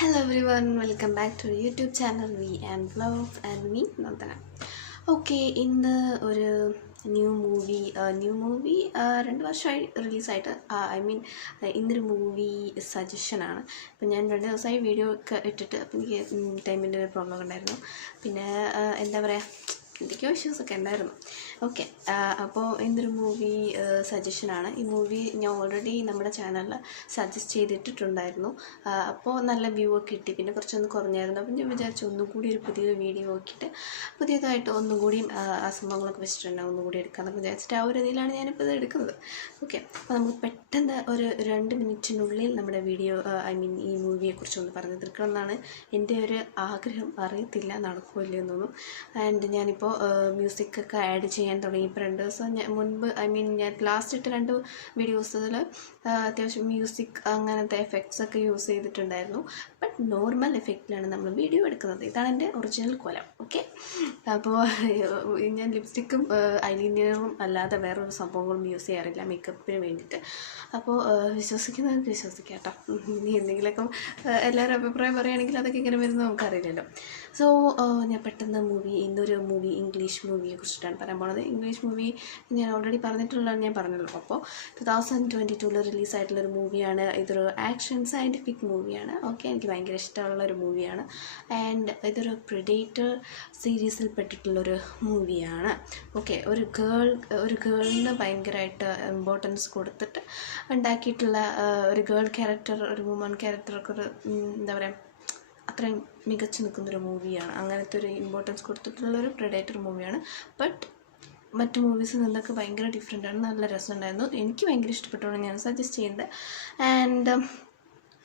Hello everyone, welcome back to our YouTube channel V and Vlogs and me Nandana. Okay, ഇന്ന് ഒരു new movie 2 വർഷമായി റിലീസായിട്ട് ഇന്നൊരു movie സജഷനാണ്. അപ്പം ഞാൻ 2 ദിവസമായി വീഡിയോ ഒക്കെ ഇട്ടിട്ട് അപ്പം എനിക്ക് ടൈമിൻ്റെ ഒരു പ്രോബ്ലം ഉണ്ടായിരുന്നു. പിന്നെ എന്താ പറയുക, എന്തൊക്കെയോ ഇഷ്യൂസൊക്കെ ഉണ്ടായിരുന്നു. ഓക്കെ, അപ്പോൾ ഇന്നൊരു മൂവി സജഷനാണ്. ഈ മൂവി ഞാൻ ഓൾറെഡി നമ്മുടെ ചാനലിൽ സജസ്റ്റ് ചെയ്തിട്ടുണ്ടായിരുന്നു. അപ്പോൾ നല്ല വ്യൂ ഒക്കെ കിട്ടി, പിന്നെ കുറച്ചൊന്ന് കുറഞ്ഞായിരുന്നു. അപ്പം ഞാൻ വിചാരിച്ചു ഒന്നുകൂടി ഒരു പുതിയൊരു വീഡിയോ നോക്കിയിട്ട് പുതിയതായിട്ട് ഒന്നുകൂടിയും ആ സംഭവങ്ങളൊക്കെ വെച്ചിട്ടുണ്ടാകും ഒന്നുകൂടി എടുക്കാമെന്ന് വിചാരിച്ചിട്ട് ആ ഒരു രീതിയിലാണ് ഞാനിപ്പോൾ ഇത് എടുക്കുന്നത്. ഓക്കെ, അപ്പോൾ നമുക്ക് പെട്ടെന്ന് ഒരു 2 മിനിറ്റിനുള്ളിൽ നമ്മുടെ വീഡിയോ ഈ മൂവിയെക്കുറിച്ചൊന്ന് പറഞ്ഞു തീർക്കണം എന്നാണ് എൻ്റെ ഒരു ആഗ്രഹം. അറിയത്തില്ല നടക്കുമല്ലോ എന്നൊന്നും. ആൻഡ് ഞാനിപ്പോൾ മ്യൂസിക്കൊക്കെ ആഡ് ചെയ്യാൻ തുടങ്ങി. ഇപ്പോൾ 2 ദിവസം മുൻപ് ഞാൻ ലാസ്റ്റ് ഇട്ട 2 വീഡിയോസിൽ അത്യാവശ്യം മ്യൂസിക് അങ്ങനത്തെ എഫക്ട്സ് ഒക്കെ യൂസ് ചെയ്തിട്ടുണ്ടായിരുന്നു. ബട്ട് നോർമൽ എഫക്റ്റിലാണ് നമ്മൾ വീഡിയോ എടുക്കുന്നത്. ഇതാണ് എൻ്റെ ഒറിജിനൽ കോലം. ഓക്കെ, അപ്പോൾ ഞാൻ ലിപ്സ്റ്റിക്കും ഐലൈനറും അല്ലാതെ വേറൊരു സംഭവങ്ങളും യൂസ് ചെയ്യാറില്ല മേക്കപ്പിന് വേണ്ടിയിട്ട്. അപ്പോൾ വിശ്വസിക്കുന്നവർക്ക് വിശ്വസിക്കാം കേട്ടോ. ഇനി എന്തെങ്കിലുമൊക്കെ എല്ലാവരും അഭിപ്രായം പറയുകയാണെങ്കിൽ അതൊക്കെ ഇങ്ങനെ വരുന്നത് നമുക്കറിയില്ലല്ലോ. സോ ഞാൻ പെട്ടെന്ന് ഇന്നൊരു ഇംഗ്ലീഷ് മൂവിയെ കുറിച്ചിട്ടാണ് പറയാൻ പോകുന്നത്. ഇംഗ്ലീഷ് മൂവി ഞാൻ ഓൾറെഡി പറഞ്ഞിട്ടുള്ളതാണ്, ഞാൻ പറഞ്ഞല്ലോ. അപ്പോൾ 2022 റിലീസായിട്ടുള്ളൊരു മൂവിയാണ്. ഇതൊരു ആക്ഷൻ സയൻറ്റിഫിക് മൂവിയാണ്. ഓക്കെ, എനിക്ക് ഭയങ്കര ഇഷ്ടമുള്ളൊരു മൂവിയാണ്. ആൻഡ് ഇതൊരു പ്രെഡേറ്റർ സീരീസിൽ പെട്ടിട്ടുള്ളൊരു മൂവിയാണ്. ഓക്കെ, ഒരു ഗേളിന് ഭയങ്കരമായിട്ട് ഇമ്പോർട്ടൻസ് കൊടുത്തിട്ട് ഉണ്ടാക്കിയിട്ടുള്ള ഒരു ഗേൾ ക്യാരക്ടർ, ഒരു വുമൺ ക്യാരക്ടറൊക്കെ ഒരു എന്താ പറയുക, അത്രയും മികച്ചു നിൽക്കുന്നൊരു മൂവിയാണ്. അങ്ങനത്തെ ഒരു ഇമ്പോർട്ടൻസ് കൊടുത്തിട്ടുള്ളൊരു പ്രെഡേറ്റർ മൂവിയാണ്. ബട്ട് മറ്റു മൂവീസിൽ നിന്നൊക്കെ ഭയങ്കര ഡിഫറെൻ്റാണ്. നല്ല രസമുണ്ടായിരുന്നു. എനിക്ക് ഭയങ്കര ഇഷ്ടപ്പെട്ടുകൊണ്ട് ഞാൻ സജസ്റ്റ് ചെയ്യുന്നത്. ആൻഡ്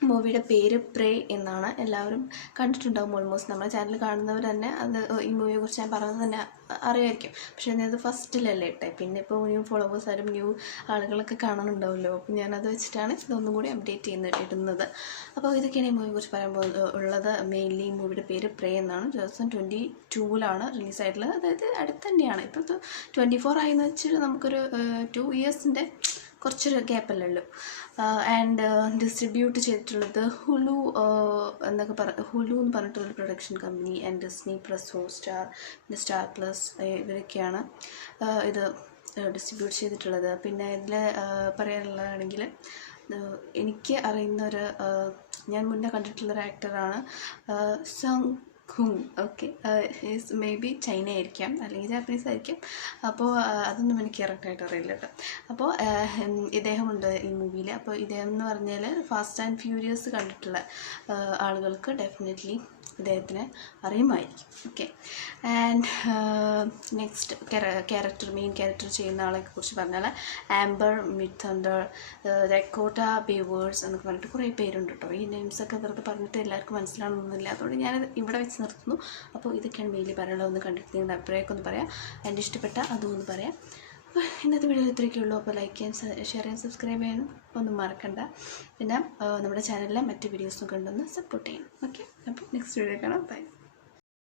മൂവിയുടെ പേര് പ്രേ എന്നാണ്. എല്ലാവരും കണ്ടിട്ടുണ്ടാകും ഓൾമോസ്റ്റ്. നമ്മുടെ ചാനൽ കാണുന്നവർ തന്നെ അത് ഈ മൂവിയെക്കുറിച്ച് ഞാൻ പറഞ്ഞത് തന്നെ അറിയായിരിക്കും. പക്ഷേ ഞാനത് ഫസ്റ്റിലല്ലേ ഇട്ടേ. പിന്നെ ഇപ്പോൾ ന്യൂ ഫോളോവേഴ്സായാലും ന്യൂ ആളുകളൊക്കെ കാണാനുണ്ടാവുമല്ലോ. അപ്പോൾ ഞാനത് വെച്ചിട്ടാണ് ഇതൊന്നും കൂടി അപ്ഡേറ്റ് ഇടുന്നത്. അപ്പോൾ ഇതൊക്കെയാണ് ഈ മൂവിയെക്കുറിച്ച് പറയാൻ ഉള്ളത്. മെയിൻലി ഈ മൂവിയുടെ പേര് പ്രേ എന്നാണ്. 2022 റിലീസായിട്ടുള്ളത്. അതായത് അടുത്ത് തന്നെയാണ്. ഇപ്പോൾ 24 ആയെന്ന് വെച്ചിട്ട് നമുക്കൊരു 2 ഇയേഴ്സിൻ്റെ കുറച്ചൊരു ഗ്യാപ്പല്ലേ ഉള്ളൂ. ആൻഡ് ഡിസ്ട്രിബ്യൂട്ട് ചെയ്തിട്ടുള്ളത് ഹുലു ഹുലു എന്ന് പറഞ്ഞിട്ടുള്ളൊരു production company and Disney plus Hotstar പിന്നെ സ്റ്റാർ പ്ലസ് ഇവരൊക്കെയാണ് ഇത് ഡിസ്ട്രിബ്യൂട്ട് ചെയ്തിട്ടുള്ളത്. പിന്നെ ഇതിൽ പറയാനുള്ളതാണെങ്കിൽ എനിക്ക് അറിയുന്നൊരു ഞാൻ മുന്നേ കണ്ടിട്ടുള്ളൊരു ആക്ടറാണ് സങ് ഖുങ്. ഓക്കെ, മേ ബി ചൈന ആയിരിക്കാം അല്ലെങ്കിൽ ജാപ്പനീസ് ആയിരിക്കാം. അപ്പോൾ അതൊന്നും എനിക്ക് കറക്റ്റായിട്ട് അറിയില്ല കേട്ടോ. അപ്പോൾ ഇദ്ദേഹമുണ്ട് ഈ മൂവിയിൽ. അപ്പോൾ ഇദ്ദേഹം എന്ന് പറഞ്ഞാൽ ഫാസ്റ്റ് ആൻഡ് ഫ്യൂരിയസ് കണ്ടിട്ടുള്ള ആളുകൾക്ക് ഡെഫിനറ്റ്ലി ഇദ്ദേഹത്തിനെ അറിയുമായിരിക്കും. Okay, and next main character ചെയ്യുന്ന ആളെ കുറിച്ച് പറഞ്ഞാൽ ആംബർ മിഡ്തണ്ടർ, ഡക്കോട്ട ബേവേഴ്സ് എന്നൊക്കെ പറഞ്ഞിട്ട് കുറേ പേരുണ്ട് കേട്ടോ. ഈ നെയിംസൊക്കെ വെറുതെ പറഞ്ഞിട്ട് എല്ലാവർക്കും മനസ്സിലാവണമെന്നില്ല. അതുകൊണ്ട് ഞാനത് ഇവിടെ വെച്ച് നിർത്തുന്നു. അപ്പോൾ ഇതൊക്കെയാണ് മെയിൻലി പറയാനുള്ളത്. ഒന്ന് കണ്ടിട്ട് നിങ്ങളുടെ അഭിപ്രായമൊക്കെ ഒന്ന് പറയാം. എൻ്റെ ഇഷ്ടപ്പെട്ട അതും ഒന്ന് പറയാം. അപ്പോൾ ഇന്നത്തെ വീഡിയോ ഇത്രയൊക്കെയുള്ളൂ. അപ്പോൾ ലൈക്ക് ചെയ്യാൻ, ഷെയർ ചെയ്യാൻ, സബ്സ്ക്രൈബ് ചെയ്യാനും ഒന്നും മറക്കണ്ട. പിന്നെ നമ്മുടെ ചാനലിലെ മറ്റ് വീഡിയോസും കണ്ടൊന്ന് സപ്പോർട്ട് ചെയ്യണം. ഓക്കെ, അപ്പോൾ നെക്സ്റ്റ് വീഡിയോ കാണാം. ബൈ.